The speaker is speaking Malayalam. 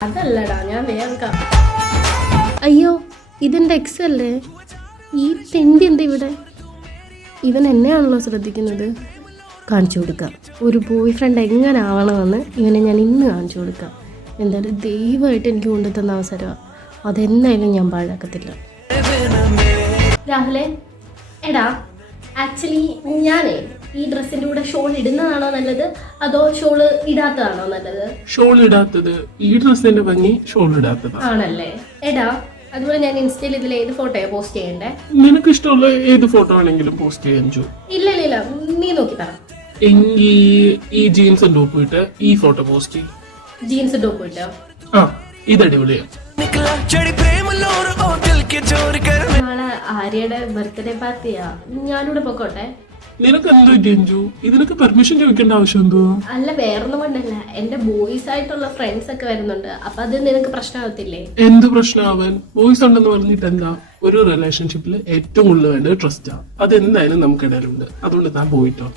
അതല്ലടാ ഞാൻ വേഗം അയ്യോ ഇതെന്റെ എക്സ് അല്ലേ ഈ തെണ്ടി എന്താ ഇവിടെ ഇവൻ എന്നെയാണല്ലോ ശ്രദ്ധിക്കുന്നത് കാണിച്ചു കൊടുക്കാം ഒരു ബോയ് ഫ്രണ്ട് എങ്ങനെ ആവണമെന്ന് ഇവനെ ഞാൻ ഇന്ന് കാണിച്ചു കൊടുക്കാം എന്തായാലും ദൈവമായിട്ട് എനിക്ക് കൊണ്ടുതന്ന അവസരമാണ് അതെന്നായാലും ഞാൻ പാഴാക്കത്തില്ല രാഹുലേ എടാ ആക്ച്വലി ഞാനേ ഈ ഡ്രസ്സിന്റെ കൂടെ ഷോൾ ഇടുന്നതാണോ നല്ലത് അതോ ഷോള് ഇടാത്തതാണോ നല്ലത് ഷോൾ ഇടാത്തത് ഈ ഡ്രസ്സിന്റെ ഭംഗി ഷോൾ ഇടാത്തത് ആണല്ലേ എടാ അതുപോലെ ഞാൻ ഇൻസ്റ്റയിൽ ഇതിൽ ഏത് ഫോട്ടോയാ പോസ്റ്റ് ചെയ്യണ്ടേ നിനക്ക് ഇഷ്ടമുള്ള ഏത് ഫോട്ടോ ആണെങ്കിലും പോസ്റ്റ് ചെയ്യാൻ ചോ ഇല്ല ഇല്ല ഇല്ല നീ നോക്കി പറ എങ്കിൽ ഈ ജീൻസ് ടോപ്പ് ഇട്ട് ഈ ഫോട്ടോ പോസ്റ്റ് ചെയ്യും ജീൻസ് ടോപ്പ് ഇട്ടോ ആ ഇത് അടിപൊളിയാണ് നാളെ ആര്യയുടെ ബർത്ത്ഡേ പാർട്ടിയാ ഞാനിവിടെ പൊക്കോട്ടെ നിനക്ക് എന്ത് പറ്റിയു ഇതിനൊക്കെ പെർമിഷൻ ചോദിക്കേണ്ട ആവശ്യം എന്തോ അല്ല വേറൊന്നും കൊണ്ടല്ല എന്റെ ബോയ്സ് ആയിട്ടുള്ള ഫ്രണ്ട്സ് ഒക്കെ വരുന്നുണ്ട് അപ്പൊ അത് നിനക്ക് പ്രശ്നമാകത്തില്ലേ എന്ത് പ്രശ്നമാവൻ ബോയ്സ് ഉണ്ടെന്ന് പറഞ്ഞിട്ട് എന്താ ഒരു റിലേഷൻഷിപ്പിൽ ഏറ്റവും കൂടുതൽ വേണ്ടത് ട്രസ്റ്റാ അതെന്തായാലും നമുക്കിടയിലുണ്ട് അതുകൊണ്ട് താൻ പോയിട്ടോ